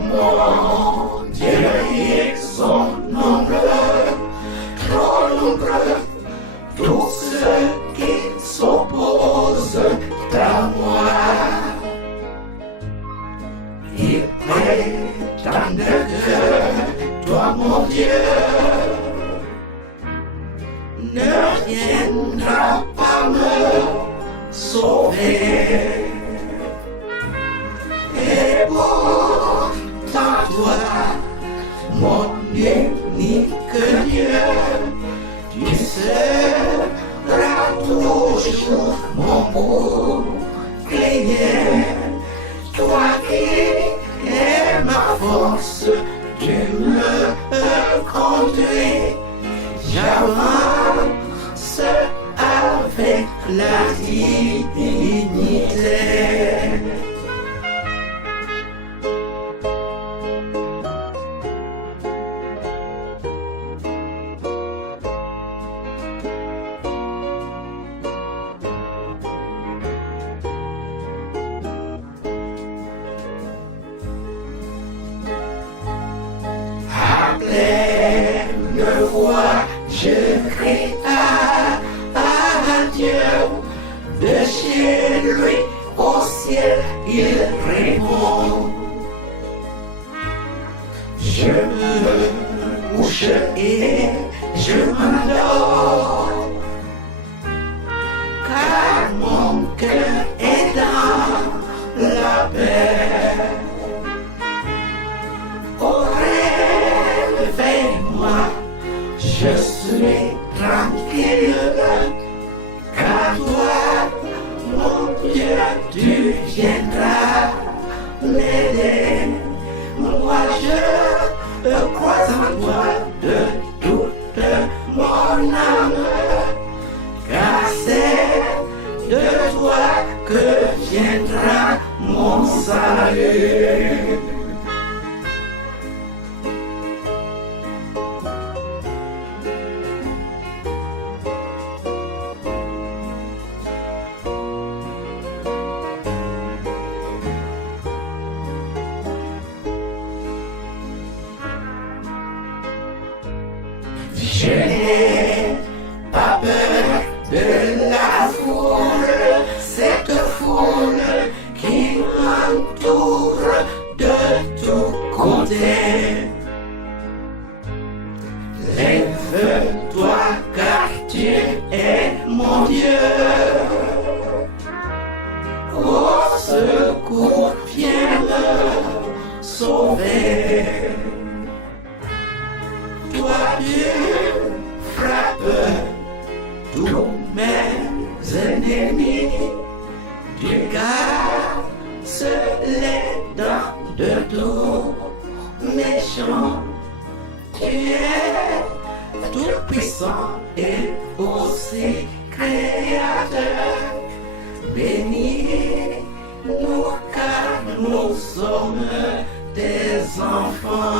mon Dieu et son nombre, trop nombreux, tous ceux qui s'opposent à moi. Il prétendent que toi, mon Dieu, ne viendras pas me sauver. Et pourtant toi, mon unique Dieu, tu seras toujours mon bouclier. Toi qui es ma force, tu me conduis. J'avance avec la dignité. À pleine voix, je crie à Dieu, de chez lui au ciel il répond. Je me couche et je m'endors, car mon cœur est dans la paix. Oh, réveille-moi, je suis tranquille, car toi, mon Dieu, tu viendras m'aider. Moi, je crois en toi de toute mon âme, car c'est de toi que viendra mon salut. Je n'ai pas peur de la foule, cette foule qui m'entoure de tous côtés. Lève-toi car tu es mon Dieu. Au secours, viens me sauver. Toi, tu frappes tous mes ennemis, tu casses les dents de tous méchants. Tu es tout puissant et aussi créateur. Bénis-nous car nous sommes tes enfants.